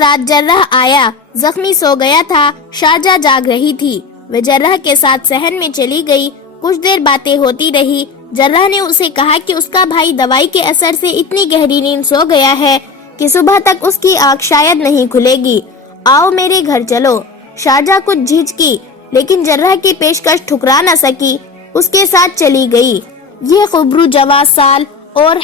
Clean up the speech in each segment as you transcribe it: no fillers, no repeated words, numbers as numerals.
رات جرح آیا، زخمی سو گیا تھا، شارجہ جاگ رہی تھی۔ وہ جرح کے ساتھ صحن میں چلی گئی۔ کچھ دیر باتیں ہوتی رہی۔ جرح نے اسے کہا کہ اس کا بھائی دوائی کے اثر سے اتنی گہری نیند سو گیا ہے کہ صبح تک اس کی آنکھ شاید نہیں کھلے گی۔ آؤ میرے گھر چلو۔ شارجہ کچھ جھجکی لیکن جرح کی پیشکش ٹھکرا نہ سکی، اس کے ساتھ چلی گئی۔ یہ خبرو جواں سال اور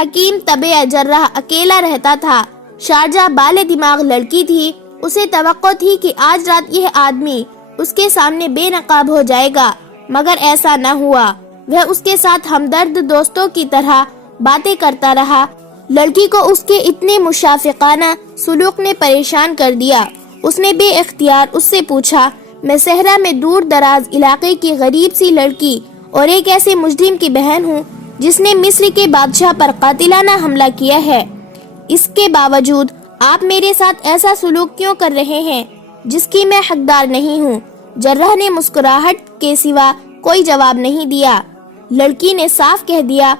حکیم طبع جرح اکیلا رہتا تھا۔ شارجہ بالِ دماغ لڑکی تھی، اسے توقع تھی کہ آج رات یہ آدمی اس کے سامنے بے نقاب ہو جائے گا، مگر ایسا نہ ہوا۔ وہ اس کے ساتھ ہمدرد دوستوں کی طرح باتیں کرتا رہا۔ لڑکی کو اس کے اتنے مشفقانہ سلوک نے پریشان کر دیا۔ اس نے بے اختیار اس سے پوچھا، میں صحرا میں دور دراز علاقے کی غریب سی لڑکی اور ایک ایسے مجرم کی بہن ہوں جس نے مصر کے بادشاہ پر قاتلانہ حملہ کیا ہے۔ اس کے باوجود آپ میرے ساتھ ایسا سلوک کیوں کر رہے ہیں جس کی میں حقدار نہیں ہوں؟ جرح نے مسکراہٹ کے سوا کوئی جواب نہیں دیا۔ لڑکی نے صاف کہہ دیا،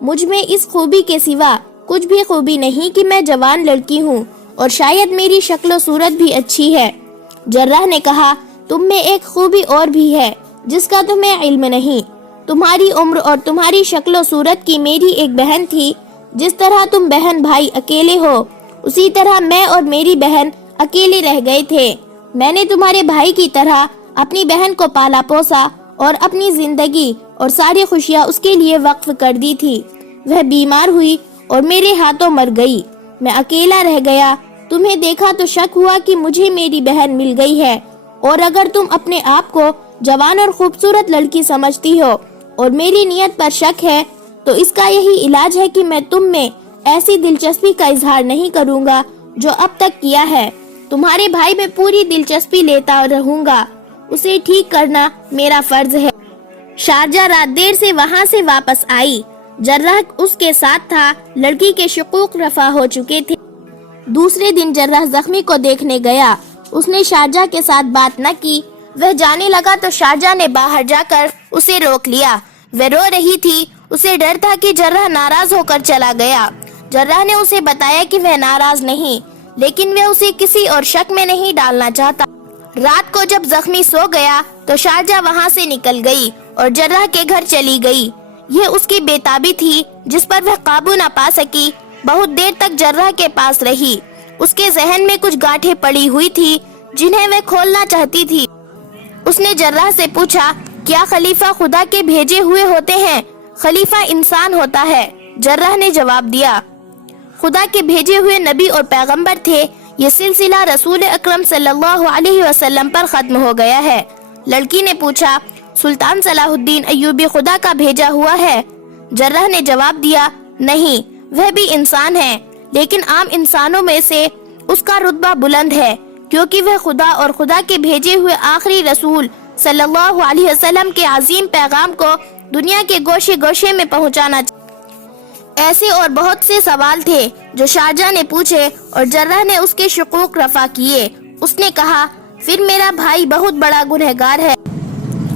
مجھ میں اس خوبی کے سوا کچھ بھی خوبی نہیں کہ میں جوان لڑکی ہوں اور شاید میری شکل و صورت بھی اچھی ہے۔ جرح نے کہا، تم میں ایک خوبی اور بھی ہے جس کا تمہیں علم نہیں۔ تمہاری عمر اور تمہاری شکل و صورت کی میری ایک بہن تھی۔ جس طرح تم بہن بھائی اکیلے ہو، اسی طرح میں اور میری بہن اکیلے رہ گئے تھے۔ میں نے تمہارے بھائی کی طرح اپنی بہن کو پالا پوسا اور اپنی زندگی اور ساری خوشیاں اس کے لیے وقف کر دی تھی۔ وہ بیمار ہوئی اور میرے ہاتھوں مر گئی۔ میں اکیلا رہ گیا۔ تمہیں دیکھا تو شک ہوا کہ مجھے میری بہن مل گئی ہے، اور اگر تم اپنے آپ کو جوان اور خوبصورت لڑکی سمجھتی ہو اور میری نیت پر شک ہے تو اس کا یہی علاج ہے کہ میں تم میں ایسی دلچسپی کا اظہار نہیں کروں گا جو اب تک کیا ہے۔ تمہارے بھائی میں پوری دلچسپی لیتا رہوں گا، اسے ٹھیک کرنا میرا فرض ہے۔ شارجہ رات دیر سے وہاں سے واپس آئی۔ جرح اس کے ساتھ تھا۔ لڑکی کے شقوق رفع ہو چکے تھے۔ دوسرے دن جرح زخمی کو دیکھنے گیا۔ اس نے شارجہ کے ساتھ بات نہ کی۔ وہ جانے لگا تو شارجہ نے باہر جا کر اسے روک لیا۔ وہ رو رہی تھی۔ اسے ڈر تھا کہ جرح ناراض ہو کر چلا گیا۔ جرح نے اسے بتایا کہ وہ ناراض نہیں، لیکن وہ اسے کسی اور شک میں نہیں ڈالنا چاہتا۔ رات کو جب زخمی سو گیا تو شارجہ وہاں سے نکل گئی اور جرح کے گھر چلی گئی۔ یہ اس کی بے تابی تھی جس پر وہ قابو نہ پا سکی۔ بہت دیر تک جرح کے پاس رہی۔ اس کے ذہن میں کچھ گانٹھیں پڑی ہوئی تھی جنہیں وہ کھولنا چاہتی تھی۔ اس نے جرح سے پوچھا، کیا خلیفہ خدا کے بھیجے ہوئے ہوتے ہیں؟ خلیفہ انسان ہوتا ہے، جرح نے جواب دیا۔ خدا کے بھیجے ہوئے نبی اور پیغمبر تھے۔ یہ سلسلہ رسول اکرم صلی اللہ علیہ وسلم پر ختم ہو گیا ہے۔ لڑکی نے پوچھا، سلطان صلاح الدین ایوبی خدا کا بھیجا ہوا ہے؟ جرح نے جواب دیا، نہیں، وہ بھی انسان ہے، لیکن عام انسانوں میں سے اس کا رتبہ بلند ہے، کیونکہ وہ خدا اور خدا کے بھیجے ہوئے آخری رسول صلی اللہ علیہ وسلم کے عظیم پیغام کو دنیا کے گوشے گوشے میں پہنچانا چاہتا۔ ایسے اور بہت سے سوال تھے جو شارجہ نے پوچھے اور جرح نے اس کے شقوق رفع کیے۔ اس نے کہا، پھر میرا بھائی بہت بڑا گنہگار ہے۔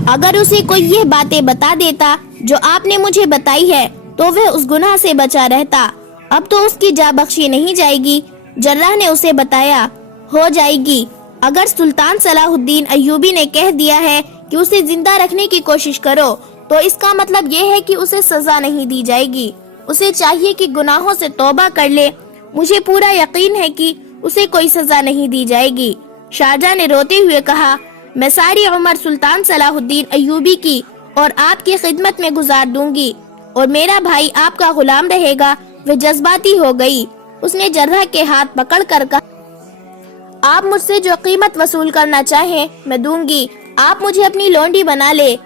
اگر اسے کوئی یہ باتیں بتا دیتا جو آپ نے مجھے بتائی ہے تو وہ اس گناہ سے بچا رہتا۔ اب تو اس کی جاں بخشی نہیں جائے گی۔ جرح نے اسے بتایا، ہو جائے گی۔ اگر سلطان صلاح الدین ایوبی نے کہہ دیا ہے کہ اسے زندہ رکھنے کی کوشش کرو تو اس کا مطلب یہ ہے کہ اسے سزا نہیں دی جائے گی۔ اسے چاہیے کہ گناہوں سے توبہ کر لے۔ مجھے پورا یقین ہے کہ اسے کوئی سزا نہیں دی جائے گی۔ شارجہ نے روتے ہوئے کہا، میں ساری عمر سلطان صلاح الدین ایوبی کی اور آپ کی خدمت میں گزار دوں گی اور میرا بھائی آپ کا غلام رہے گا۔ وہ جذباتی ہو گئی۔ اس نے جرح کے ہاتھ پکڑ کر کہا، آپ مجھ سے جو قیمت وصول کرنا چاہیں میں دوں گی۔ آپ مجھے اپنی لونڈی بنا لے،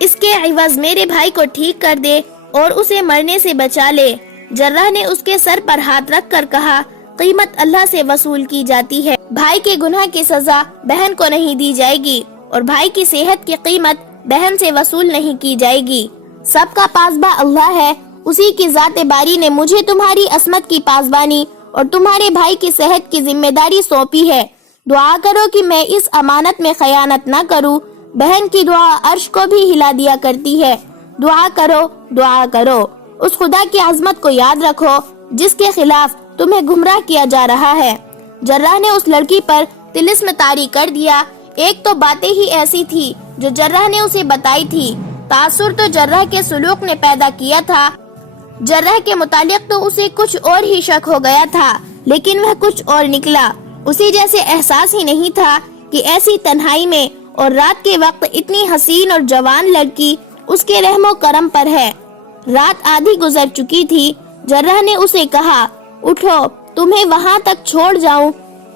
اس کے عوض میرے بھائی کو ٹھیک کر دے اور اسے مرنے سے بچا لے۔ جرح نے اس کے سر پر ہاتھ رکھ کر کہا، قیمت اللہ سے وصول کی جاتی ہے۔ بھائی کے گناہ کی سزا بہن کو نہیں دی جائے گی اور بھائی کی صحت کی قیمت بہن سے وصول نہیں کی جائے گی۔ سب کا پاسباں اللہ ہے۔ اسی کی ذات باری نے مجھے تمہاری عصمت کی پاسبانی اور تمہارے بھائی کی صحت کی ذمہ داری سونپی ہے۔ دعا کرو کہ میں اس امانت میں خیانت نہ کروں۔ بہن کی دعا عرش کو بھی ہلا دیا کرتی ہے۔ دعا کرو، دعا کرو۔ اس خدا کی عظمت کو یاد رکھو جس کے خلاف تمہیں گمراہ کیا جا رہا ہے۔ جراح نے اس لڑکی پر طلسم طاری کر دیا۔ ایک تو باتیں ہی ایسی تھی جو جراح نے اسے بتائی تھی۔ تاثر تو جراح کے سلوک نے پیدا کیا تھا۔ جراح کے متعلق تو اسے کچھ اور ہی شک ہو گیا تھا، لیکن وہ کچھ اور نکلا۔ اسے جیسے احساس ہی نہیں تھا کہ ایسی تنہائی میں اور رات کے وقت اتنی حسین اور جوان لڑکی اس کے رحم و کرم پر ہے۔ رات آدھی گزر چکی تھی۔ جراح نے اسے کہا، اٹھو، تمہیں وہاں تک چھوڑ جاؤں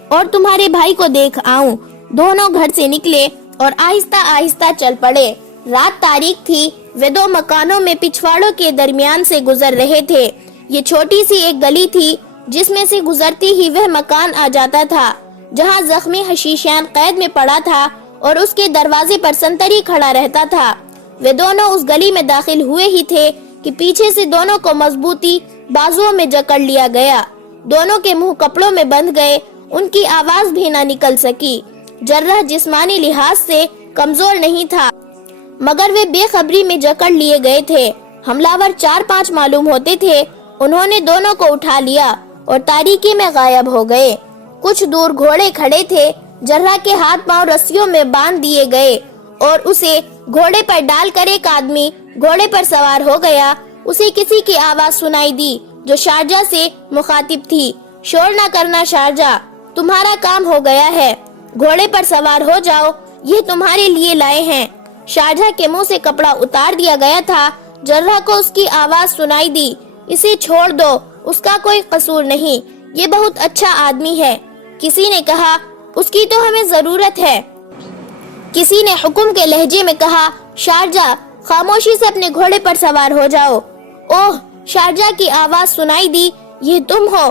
اور تمہارے بھائی کو دیکھ آؤں۔ دونوں گھر سے نکلے اور آہستہ آہستہ چل پڑے۔ رات تاریک تھی۔ وہ دو مکانوں میں پچھواڑوں کے درمیان سے گزر رہے تھے۔ یہ چھوٹی سی ایک گلی تھی جس میں سے گزرتی ہی وہ مکان آ جاتا تھا جہاں زخمی حشیشیان قید میں پڑا تھا اور اس کے دروازے پر سنتری کھڑا رہتا تھا۔ وہ دونوں اس گلی میں داخل ہوئے ہی تھے کہ پیچھے سے دونوں کو مضبوطی بازوؤں میں جکڑ لیا گیا۔ دونوں کے منہ کپڑوں میں بند گئے۔ ان کی آواز بھی نہ نکل سکی۔ جراح جسمانی لحاظ سے کمزور نہیں تھا، مگر وہ بے خبری میں جکڑ لیے گئے تھے۔ حملہ 4-5 معلوم ہوتے تھے۔ انہوں نے دونوں کو اٹھا لیا اور تاریکی میں غائب ہو گئے۔ کچھ دور گھوڑے کھڑے تھے۔ جراح کے ہاتھ پاؤں رسیوں میں باندھ دیے گئے اور اسے گھوڑے پر ڈال کر ایک آدمی گھوڑے پر سوار ہو گیا۔ اسے کسی کی آواز سنائی دی جو شارجہ سے مخاطب تھی۔ شور نہ کرنا شارجہ، تمہارا کام ہو گیا ہے، گھوڑے پر سوار ہو جاؤ، یہ تمہارے لیے لائے ہیں۔ شارجہ کے منہ سے کپڑا اتار دیا گیا تھا۔ جراح کو اس کی آواز سنائی دی، اسے چھوڑ دو، اس کا کوئی قصور نہیں، یہ بہت اچھا آدمی ہے۔ کسی نے کہا، اس کی تو ہمیں ضرورت ہے۔ کسی نے حکم کے لہجے میں کہا، شارجہ، خاموشی سے اپنے گھوڑے پر سوار ہو جاؤ۔ اوہ، شارجہ کی آواز سنائی دی، یہ تم ہو؟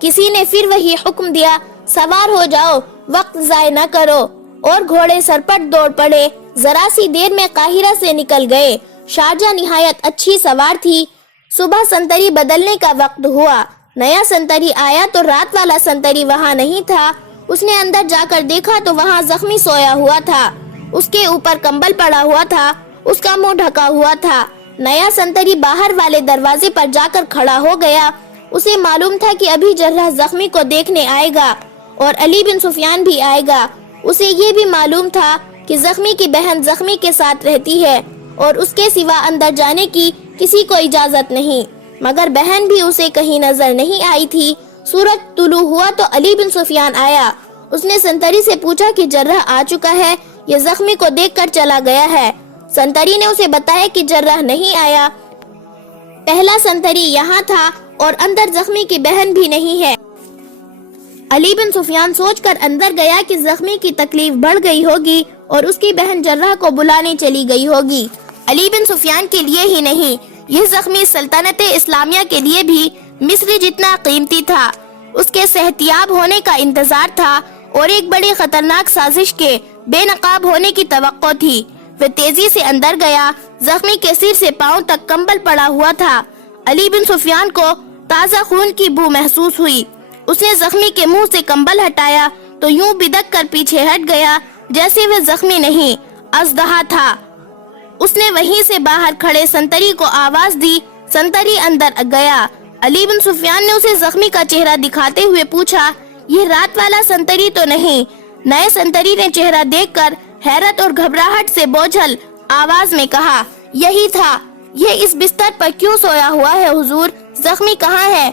کسی نے پھر وہی حکم دیا، سوار ہو جاؤ، وقت ضائع نہ کرو، اور گھوڑے سرپٹ دوڑ پڑے۔ ذرا سی دیر میں قاہرہ سے نکل گئے۔ شارجہ نہایت اچھی سوار تھی۔ صبح سنتری بدلنے کا وقت ہوا۔ نیا سنتری آیا تو رات والا سنتری وہاں نہیں تھا۔ اس نے اندر جا کر دیکھا تو وہاں زخمی سویا ہوا تھا۔ اس کے اوپر کمبل پڑا ہوا تھا، اس کا منہ ڈھکا ہوا تھا۔ نیا سنتری باہر والے دروازے پر جا کر کھڑا ہو گیا۔ اسے معلوم تھا کہ ابھی جراح زخمی کو دیکھنے آئے گا اور علی بن سفیان بھی آئے گا۔ اسے یہ بھی معلوم تھا کہ زخمی کی بہن زخمی کے ساتھ رہتی ہے اور اس کے سوا اندر جانے کی کسی کو اجازت نہیں، مگر بہن بھی اسے کہیں نظر نہیں آئی تھی۔ سورج طلوع ہوا تو علی بن سفیان آیا۔ اس نے سنتری سے پوچھا کہ جراح آ چکا ہے، یہ زخمی کو دیکھ کر چلا گیا ہے۔ سنتری نے اسے بتایا کہ جراح نہیں آیا، پہلا سنتری یہاں تھا اور اندر زخمی کی بہن بھی نہیں ہے۔ علی بن سفیان سوچ کر اندر گیا کہ زخمی کی تکلیف بڑھ گئی ہوگی اور اس کی بہن جراح کو بلانے چلی گئی ہوگی۔ علی بن سفیان کے لیے ہی نہیں، یہ زخمی سلطنت اسلامیہ کے لیے بھی مصر جتنا قیمتی تھا۔ اس کے صحتیاب ہونے کا انتظار تھا اور ایک بڑی خطرناک سازش کے بے نقاب ہونے کی توقع تھی۔ وہ تیزی سے اندر گیا۔ زخمی کے سر سے پاؤں تک کمبل پڑا ہوا تھا۔ علی بن سفیان کو تازہ خون کی بو محسوس ہوئی۔ اس نے زخمی کے منہ سے کمبل ہٹایا تو یوں بدک کر پیچھے ہٹ گیا جیسے وہ زخمی نہیں، اژدہا تھا۔ اس نے وہیں سے باہر کھڑے سنتری کو آواز دی۔ سنتری اندر گیا۔ علی بن سفیان نے اسے زخمی کا چہرہ دکھاتے ہوئے پوچھا، یہ رات والا سنتری تو نہیں؟ نئے سنتری نے چہرہ دیکھ کر حیرت اور گھبراہٹ سے بوجھل آواز میں کہا، یہی تھا۔ یہ اس بستر پر کیوں سویا ہوا ہے حضور؟ زخمی کہاں ہے؟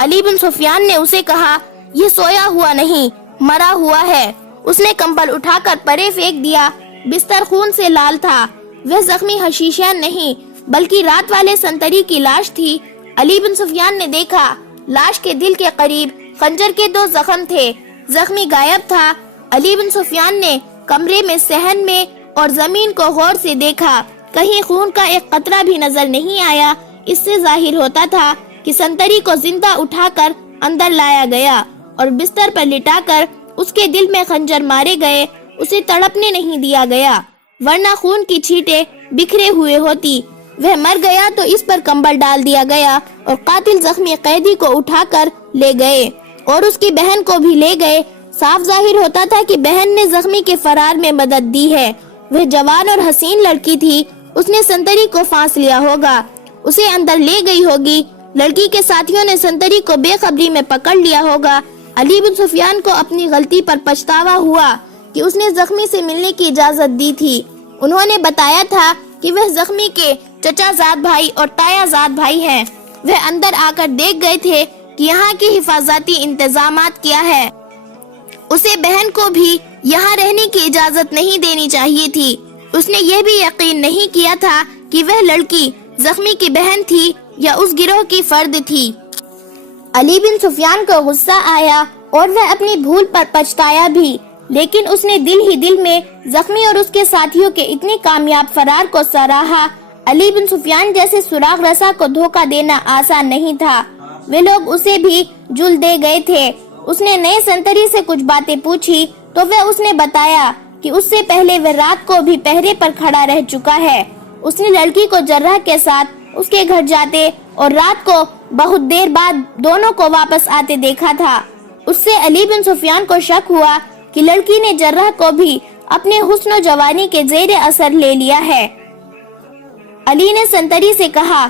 علی بن سفیان نے اسے کہا، یہ سویا ہوا نہیں، مرا ہوا ہے۔ اس نے کمبل اٹھا کر پرے پھینک دیا۔ بستر خون سے لال تھا۔ وہ زخمی حشیشیان نہیں بلکہ رات والے سنتری کی لاش تھی۔ علی بن سفیان نے دیکھا، لاش کے دل کے قریب خنجر کے 2 زخم تھے۔ زخمی غائب تھا۔ علی بن سفیان نے کمرے میں، صحن میں اور زمین کو غور سے دیکھا۔ کہیں خون کا ایک قطرہ بھی نظر نہیں آیا۔ اس سے ظاہر ہوتا تھا کہ سنتری کو زندہ اٹھا کر اندر لایا گیا اور بستر پر لٹا کر اس کے دل میں خنجر مارے گئے۔ اسے تڑپنے نہیں دیا گیا، ورنہ خون کی چھینٹیں بکھرے ہوئے ہوتی۔ وہ مر گیا تو اس پر کمبل ڈال دیا گیا اور قاتل زخمی قیدی کو اٹھا کر لے گئے اور اس کی بہن کو بھی لے گئے۔ صاف ظاہر ہوتا تھا کہ بہن نے زخمی کے فرار میں مدد دی ہے۔ وہ جوان اور حسین لڑکی تھی۔ اس نے سنتری کو پھانس لیا ہوگا، اسے اندر لے گئی ہوگی۔ لڑکی کے ساتھیوں نے سنتری کو بے خبری میں پکڑ لیا ہوگا۔ علی بن سفیان کو اپنی غلطی پر پچھتاوا ہوا کہ اس نے زخمی سے ملنے کی اجازت دی تھی۔ انہوں نے بتایا تھا کہ وہ زخمی کے چچا زاد بھائی اور تایا زاد بھائی ہیں۔ وہ اندر آ کر دیکھ گئے تھے کہ یہاں کی حفاظتی انتظامات کیا ہے۔ اسے بہن کو بھی یہاں رہنے کی اجازت نہیں دینی چاہیے تھی۔ اس نے یہ بھی یقین نہیں کیا تھا کہ وہ لڑکی زخمی کی بہن تھی یا اس گروہ کی فرد تھی۔ علی بن سفیان کو غصہ آیا اور وہ اپنی بھول پر پچھتایا بھی، لیکن اس نے دل ہی دل میں زخمی اور اس کے ساتھیوں کے اتنی کامیاب فرار کو سراہا۔ علی بن سفیان جیسے سراغ رسا کو دھوکہ دینا آسان نہیں تھا۔ وہ لوگ اسے بھی جل دے گئے تھے۔ اس نے نئے سنتری سے کچھ باتیں پوچھی تو وہ اس نے بتایا کہ اس سے پہلے وہ رات کو بھی پہرے پر کھڑا رہ چکا ہے۔ اس نے لڑکی کو جرح کے ساتھ اس کے گھر جاتے اور رات کو بہت دیر بعد دونوں کو واپس آتے دیکھا تھا۔ اس سے علی بن سفیان کو شک ہوا کہ لڑکی نے جرح کو بھی اپنے حسن و جوانی کے زیر اثر لے لیا ہے۔ علی نے سنتری سے کہا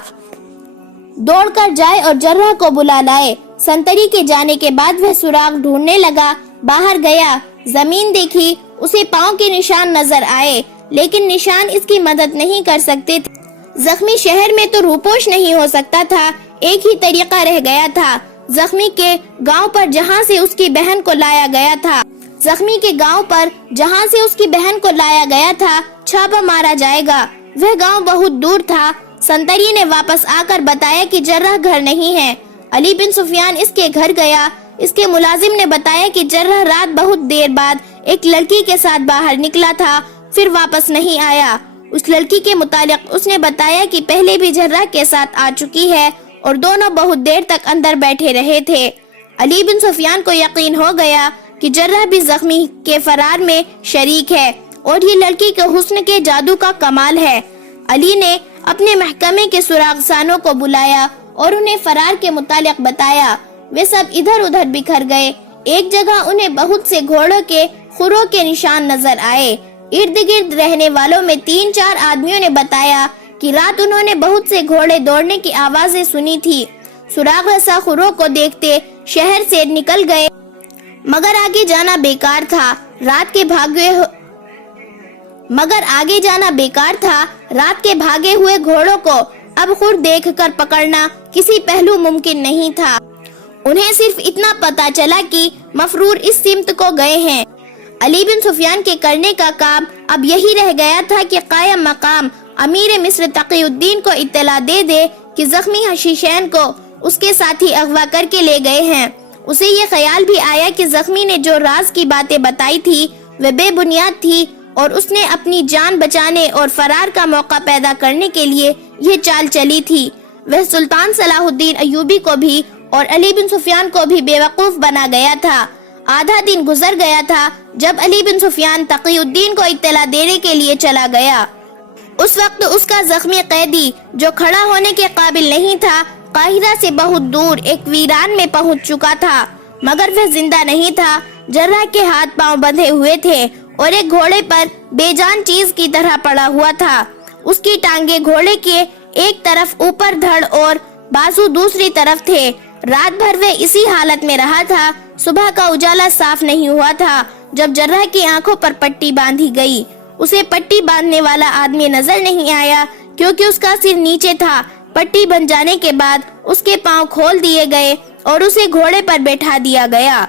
دوڑ کر جائے اور جرح کو بلا لائے۔ سنتری کے جانے کے بعد وہ سراغ ڈھونڈنے لگا، باہر گیا، زمین دیکھی، اسے پاؤں کے نشان نظر آئے، لیکن نشان اس کی مدد نہیں کر سکتے تھے۔ زخمی شہر میں تو روپوش نہیں ہو سکتا تھا، ایک ہی طریقہ رہ گیا تھا، زخمی کے گاؤں پر جہاں سے اس کی بہن کو لایا گیا تھا۔ زخمی کے گاؤں پر جہاں سے اس کی بہن کو لایا گیا تھا چھاپا مارا جائے گا۔ وہ گاؤں بہت دور تھا۔ سنتری نے واپس آ کر بتایا کہ جرح گھر نہیں ہے۔ علی بن سفیان اس کے گھر گیا۔ اس کے ملازم نے بتایا کہ جرح رات بہت دیر بعد ایک لڑکی کے ساتھ باہر نکلا تھا، پھر واپس نہیں آیا۔ اس لڑکی کے متعلق اس نے بتایا کہ پہلے بھی جرح کے ساتھ آ چکی ہے اور دونوں بہت دیر تک اندر بیٹھے رہے تھے۔ علی بن سفیان کو یقین ہو گیا کہ جرح بھی زخمی کے فرار میں شریک ہے اور یہ لڑکی کے حسن کے جادو کا کمال ہے۔ علی نے اپنے محکمے کے سراغ سانوں کو بلایا اور انہیں فرار کے متعلق بتایا۔ وہ سب ادھر ادھر بکھر گئے۔ ایک جگہ انہیں بہت سے گھوڑوں کے خروں کے نشان نظر آئے۔ ارد گرد رہنے والوں میں 3-4 آدمیوں نے بتایا کہ رات انہوں نے بہت سے گھوڑے دوڑنے کی آوازیں سنی تھی۔ سراغ رسا خروں کو دیکھتے شہر سے نکل گئے، مگر آگے جانا بیکار تھا۔ رات کے بھاگے ہوئے گھوڑوں کو اب خور دیکھ کر پکڑنا کسی پہلو ممکن نہیں تھا۔ انہیں صرف اتنا پتا چلا کہ مفرور اس سمت کو گئے ہیں۔ علی بن سفیان کے کرنے کا کام اب یہی رہ گیا تھا کہ قائم مقام امیر مصر تقی الدین کو اطلاع دے دے کہ زخمی حشیشین کو اس کے ساتھی اغوا کر کے لے گئے ہیں۔ اسے یہ خیال بھی آیا کہ زخمی نے جو راز کی باتیں بتائی تھی وہ بے بنیاد تھی اور اس نے اپنی جان بچانے اور فرار کا موقع پیدا کرنے کے لیے یہ چال چلی تھی۔ وہ سلطان صلاح الدین ایوبی کو بھی اور علی بن سفیان کو بھی بیوقوف بنا گیا تھا۔ آدھا دن گزر گیا تھا جب علی بن سفیان تقی الدین کو اطلاع دینے کے لیے چلا گیا۔ اس وقت اس کا زخمی قیدی جو کھڑا ہونے کے قابل نہیں تھا قاہرہ سے بہت دور ایک ویران میں پہنچ چکا تھا، مگر وہ زندہ نہیں تھا۔ جرح کے ہاتھ پاؤں بندھے ہوئے تھے اور ایک گھوڑے پر بے جان چیز کی طرح پڑا ہوا تھا۔ اس کی ٹانگیں گھوڑے کے ایک طرف اوپر دھڑ اور بازو دوسری طرف تھے۔ رات بھر وہ اسی حالت میں رہا تھا۔ صبح کا اجالا صاف نہیں ہوا تھا جب جرح کی آنکھوں پر پٹی باندھی گئی۔ اسے پٹی باندھنے والا آدمی نظر نہیں آیا کیونکہ اس کا سر نیچے تھا۔ پٹی بن جانے کے بعد اس کے پاؤں کھول دیے گئے اور اسے گھوڑے پر بیٹھا دیا گیا۔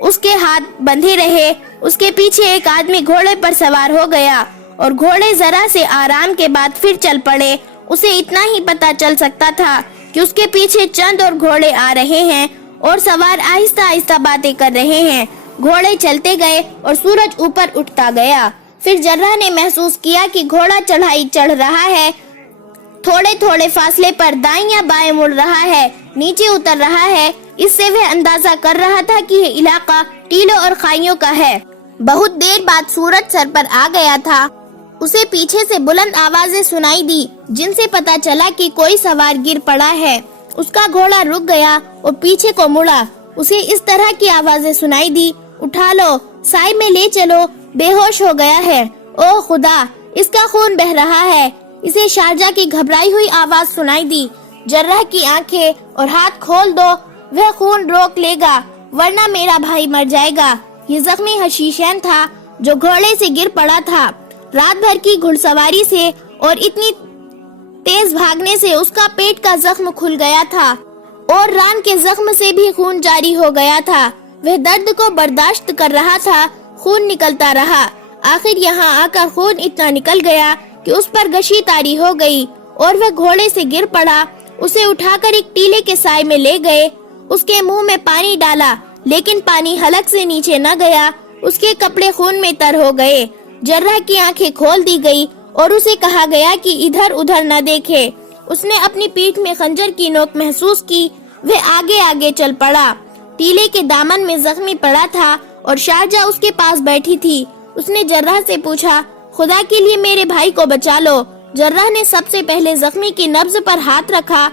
اس کے ہاتھ بندھے رہے۔ اس کے پیچھے ایک آدمی گھوڑے پر سوار ہو گیا اور گھوڑے ذرا سے آرام کے بعد پھر چل پڑے۔ اسے اتنا ہی پتا چل سکتا تھا کہ اس کے پیچھے چند اور گھوڑے آ رہے ہیں اور سوار آہستہ آہستہ باتیں کر رہے ہیں۔ گھوڑے چلتے گئے اور سورج اوپر اٹھتا گیا۔ پھر جرح نے محسوس کیا کہ گھوڑا چڑھائی چڑھ رہا ہے، تھوڑے تھوڑے فاصلے پر دائیں یا بائیں مڑ رہا ہے، نیچے اتر رہا ہے۔ اس سے وہ اندازہ کر رہا تھا کہ یہ علاقہ ٹیلوں اور خائیوں کا ہے۔ بہت دیر بعد سورج سر پر آ گیا تھا۔ اسے پیچھے سے بلند آوازیں سنائی دی جن سے پتا چلا کہ کوئی سوار گر پڑا ہے۔ اس کا گھوڑا رک گیا اور پیچھے کو مڑا۔ اسے اس طرح کی آوازیں سنائی دی، اٹھا لو، سائے میں لے چلو، بے ہوش ہو گیا ہے، او خدا، اس کا خون بہ رہا ہے۔ اسے شارجہ کی گھبرائی ہوئی آواز سنائی دی، جرح کی آنکھیں اور ہاتھ کھول دو، وہ خون روک لے گا۔ ورنہ میرا بھائی مر جائے گا۔ یہ زخمی حشیشین تھا جو گھوڑے سے گر پڑا تھا۔ رات بھر کی گھڑ سواری سے اور اتنی تیز بھاگنے سے اس کا پیٹ کا زخم کھل گیا تھا اور ران کے زخم سے بھی خون جاری ہو گیا تھا۔ وہ درد کو برداشت کر رہا تھا، خون نکلتا رہا۔ آخر یہاں آ کر خون اتنا نکل گیا کہ اس پر غشی طاری ہو گئی اور وہ گھوڑے سے گر پڑا۔ اسے اٹھا کر ایک ٹیلے کے سائے میں لے گئے۔ اس کے منہ میں پانی ڈالا لیکن پانی حلق سے نیچے نہ گیا۔ اس کے کپڑے خون میں تر ہو گئے۔ جرح کی آنکھیں کھول دی گئی اور اسے کہا گیا کہ ادھر ادھر نہ دیکھے۔ اس نے اپنی پیٹھ میں خنجر کی نوک محسوس کی۔ وہ آگے آگے چل پڑا۔ ٹیلے کے دامن میں زخمی پڑا تھا اور شارجہ اس کے پاس بیٹھی تھی۔ اس نے جرح سے پوچھا، خدا کے لیے میرے بھائی کو بچا لو۔ جرح نے سب سے پہلے زخمی کی نبض پر ہاتھ رکھا۔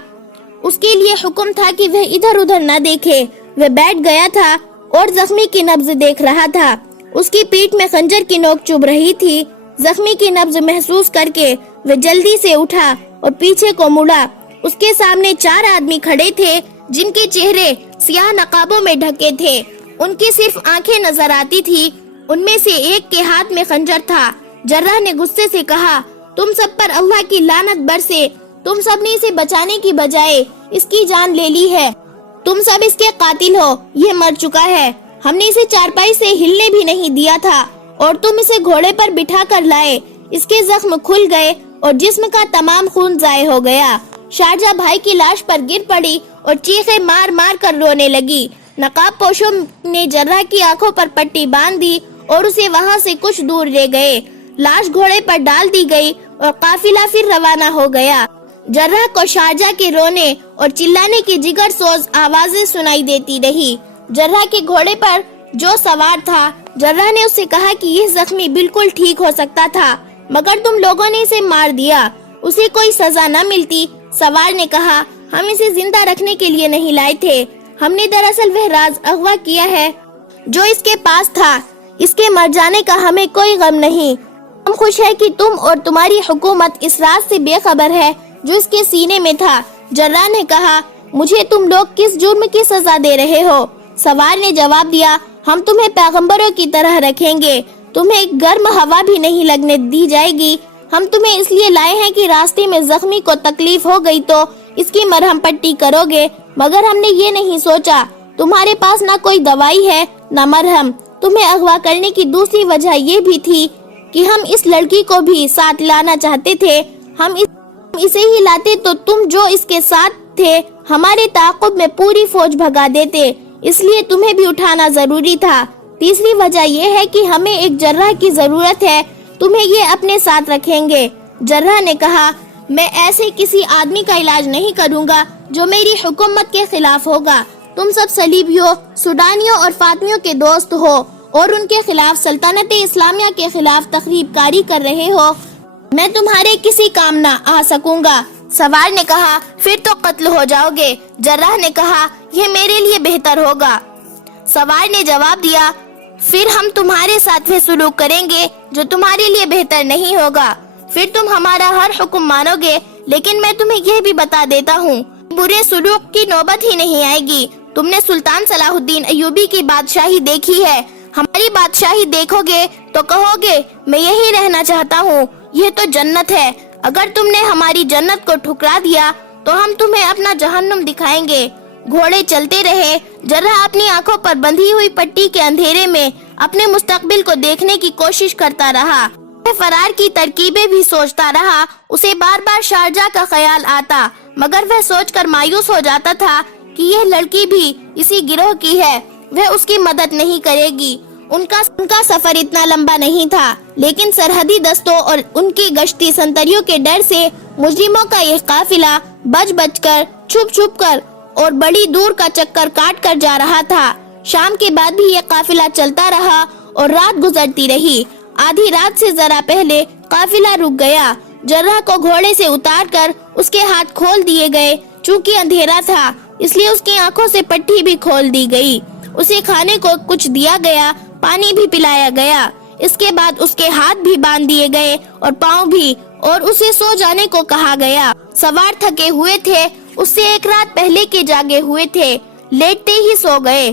اس کے لیے حکم تھا کہ وہ ادھر ادھر نہ دیکھے۔ وہ بیٹھ گیا تھا اور زخمی کی نبض دیکھ رہا تھا۔ اس کی پیٹھ میں خنجر کی نوک چبھ رہی تھی۔ زخمی کی نبض محسوس کر کے وہ جلدی سے اٹھا اور پیچھے کو مڑا۔ اس کے سامنے 4 آدمی کھڑے تھے جن کے چہرے سیاہ نقابوں میں ڈھکے تھے۔ ان کی صرف آنکھیں نظر آتی تھی۔ ان میں سے ایک کے ہاتھ میں خنجر تھا۔ جرح نے غصے سے کہا، تم سب پر اللہ کی لعنت برسے۔ تم سب نے اسے بچانے کی بجائے اس کی جان لے لی ہے۔ تم سب اس کے قاتل ہو۔ یہ مر چکا ہے۔ ہم نے اسے چارپائی سے ہلنے بھی نہیں دیا تھا اور تم اسے گھوڑے پر بٹھا کر لائے۔ اس کے زخم کھل گئے اور جسم کا تمام خون ضائع ہو گیا۔ شارجہ بھائی کی لاش پر گر پڑی اور چیخیں مار مار کر رونے لگی۔ نقاب پوشوں نے جرح کی آنکھوں پر پٹی باندھ دی اور اسے وہاں سے کچھ دور لے گئے۔ لاش گھوڑے پر ڈال دی گئی اور قافلہ پھر روانہ ہو گیا۔ جرح کو شارجہ کے رونے اور چلانے کی جگر سوز آوازیں سنائی دیتی رہی۔ جرح کے گھوڑے پر جو سوار تھا، جرح نے اس سے کہا کہ یہ زخمی بالکل ٹھیک ہو سکتا تھا مگر تم لوگوں نے اسے مار دیا، اسے کوئی سزا نہ ملتی۔ سوار نے کہا، ہم اسے زندہ رکھنے کے لیے نہیں لائے تھے، ہم نے دراصل وہ راز اغوا کیا ہے جو اس کے پاس تھا۔ اس کے مر جانے کا ہمیں کوئی غم نہیں۔ ہم خوش ہیں کہ تم اور تمہاری حکومت اس راز سے بے خبر ہے جو اس کے سینے میں تھا۔ جرح نے کہا، مجھے تم لوگ کس جرم کی سزا دے رہے ہو؟ سوار نے جواب دیا، ہم تمہیں پیغمبروں کی طرح رکھیں گے، تمہیں گرم ہوا بھی نہیں لگنے دی جائے گی۔ ہم تمہیں اس لیے لائے ہیں کہ راستے میں زخمی کو تکلیف ہو گئی تو اس کی مرہم پٹی کرو گے، مگر ہم نے یہ نہیں سوچا تمہارے پاس نہ کوئی دوائی ہے نہ مرہم۔ تمہیں اغوا کرنے کی دوسری وجہ یہ بھی تھی کہ ہم اس لڑکی کو بھی ساتھ لانا چاہتے تھے۔ ہم اسے ہی لاتے تو تم جو اس کے ساتھ تھے ہمارے تعاقب میں پوری فوج بھگا دیتے، اس لیے تمہیں بھی اٹھانا ضروری تھا۔ تیسری وجہ یہ ہے کہ ہمیں ایک جرح کی ضرورت ہے، تمہیں یہ اپنے ساتھ رکھیں گے۔ جرح نے کہا، میں ایسے کسی آدمی کا علاج نہیں کروں گا جو میری حکومت کے خلاف ہوگا۔ تم سب صلیبیوں، سوڈانیوں اور فاطمیوں کے دوست ہو اور ان کے خلاف سلطنت اسلامیہ کے خلاف تخریب کاری کر رہے ہو۔ میں تمہارے کسی کام نہ آ سکوں گا۔ سوار نے کہا، پھر تو قتل ہو جاؤ گے۔ جرح نے کہا، یہ میرے لیے بہتر ہوگا۔ سوار نے جواب دیا، پھر ہم تمہارے ساتھ وہ سلوک کریں گے جو تمہارے لیے بہتر نہیں ہوگا۔ پھر تم ہمارا ہر حکم مانو گے، لیکن میں تمہیں یہ بھی بتا دیتا ہوں، برے سلوک کی نوبت ہی نہیں آئے گی۔ تم نے سلطان صلاح الدین ایوبی کی بادشاہی دیکھی ہے، ہماری بادشاہی دیکھو گے تو کہو گے میں یہی رہنا چاہتا ہوں، یہ تو جنت ہے۔ اگر تم نے ہماری جنت کو ٹھکرا دیا تو ہم تمہیں اپنا جہنم دکھائیں گے۔ گھوڑے چلتے رہے۔ جرح اپنی آنکھوں پر بندھی ہوئی پٹی کے اندھیرے میں اپنے مستقبل کو دیکھنے کی کوشش کرتا رہا۔ وہ فرار کی ترکیبیں بھی سوچتا رہا۔ اسے بار بار شارجہ کا خیال آتا مگر وہ سوچ کر مایوس ہو جاتا تھا کہ یہ لڑکی بھی اسی گروہ کی ہے، وہ اس کی مدد نہیں کرے گی۔ ان کا سفر اتنا لمبا نہیں تھا، لیکن سرحدی دستوں اور ان کی گشتی سنتریوں کے ڈر سے مجرموں کا یہ قافلہ بچ بچ کر، چھپ چھپ کر اور بڑی دور کا چکر کاٹ کر جا رہا تھا۔ شام کے بعد بھی یہ قافلہ چلتا رہا اور رات گزرتی رہی۔ آدھی رات سے ذرا پہلے قافلہ رک گیا۔ جرح کو گھوڑے سے اتار کر اس کے ہاتھ کھول دیے گئے۔ چونکہ اندھیرا تھا اس لیے اس کی آنکھوں سے پٹی بھی کھول دی گئی۔ اسے کھانے کو کچھ دیا گیا، پانی بھی پلایا گیا۔ اس کے بعد اس کے ہاتھ بھی باندھ دیے گئے اور پاؤں بھی، اور اسے سو جانے کو کہا گیا۔ سوار تھکے ہوئے تھے، اس سے ایک رات پہلے کے جاگے ہوئے تھے، لیٹتے ہی سو گئے۔